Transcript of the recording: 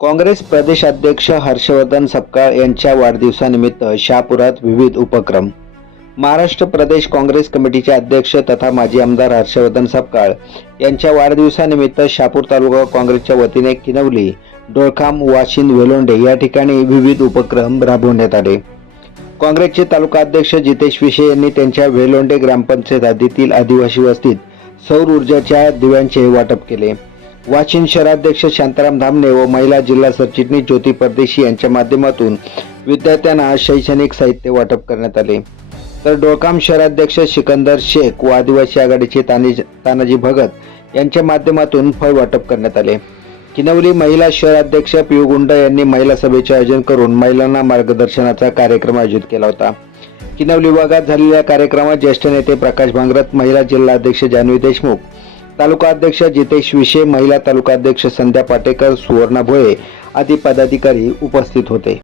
काँग्रेस प्रदेशाध्यक्ष हर्षवर्धन सपकाळ यांच्या वाढदिवसानिमित्त शहापुरात विविध उपक्रम. महाराष्ट्र प्रदेश काँग्रेस कमिटीचे अध्यक्ष तथा माजी आमदार हर्षवर्धन सपकाळ यांच्या वाढदिवसानिमित्त शहापूर तालुका काँग्रेसच्या वतीने किनवली डोळखाम वाशिंद वेलोंडे या ठिकाणी विविध उपक्रम राबवण्यात आले. काँग्रेसचे तालुका अध्यक्ष जितेश विशे यांनी त्यांच्या वेलोंडे ग्रामपंचायत हद्दीतील आदिवासी वस्तीत सौर ऊर्जाच्या दिव्यांचे वाटप केले. वाशिम शहराध्यक्ष शांताराम धामणे व महिला जिल्हा सरचिटणीस ज्योती परदेशी यांच्या माध्यमातून विद्यार्थ्यांना शैक्षणिक साहित्य वाटप करण्यात आले. तर डोळकाम शहराध्यक्ष सिकंदर शेख व आदिवासी आघाडीचे तानी- तानाजी भगत यांच्या माध्यमातून फळ वाटप करण्यात आले. किनवली महिला शहराध्यक्ष पियू गुंड यांनी महिला सभेचे आयोजन करून महिलांना मार्गदर्शनाचा कार्यक्रम आयोजित केला होता. किनवली विभागात झालेल्या कार्यक्रमात ज्येष्ठ नेते प्रकाश भांगरत महिला जिल्हाध्यक्ष जान्हवी देशमुख तालुका अध्यक्ष जितेश विशे महिला तालुका अध्यक्ष संध्या पाटेकर सुवर्णा भोये आदी पदाधिकारी उपस्थित होते.